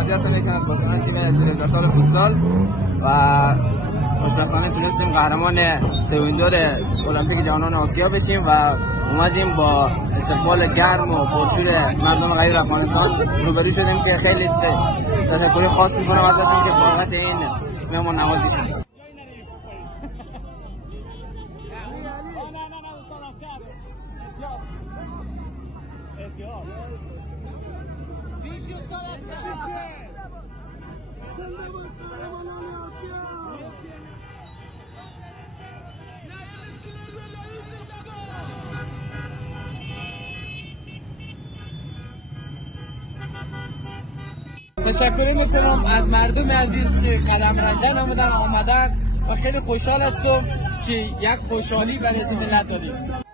محمدی هستم، یکی از بازیکنان تیم 17 سال فوتسال و خوشبختانه تونستیم قهرمان سومین دور المپیک جهان آسیا بشیم و اومدیم با استقبال گرم و پرشور مردم غریب افغانستان روبرو شدیم که خیلی تشکر خاص میکنم ازشون که بابت این مهمان نوازی شدیم. تشکر میکنم از مردم عزیز که قدم رنجه آمدن و خیلی خوشحال هستم که یک خوشحالی برای ملت دادیم.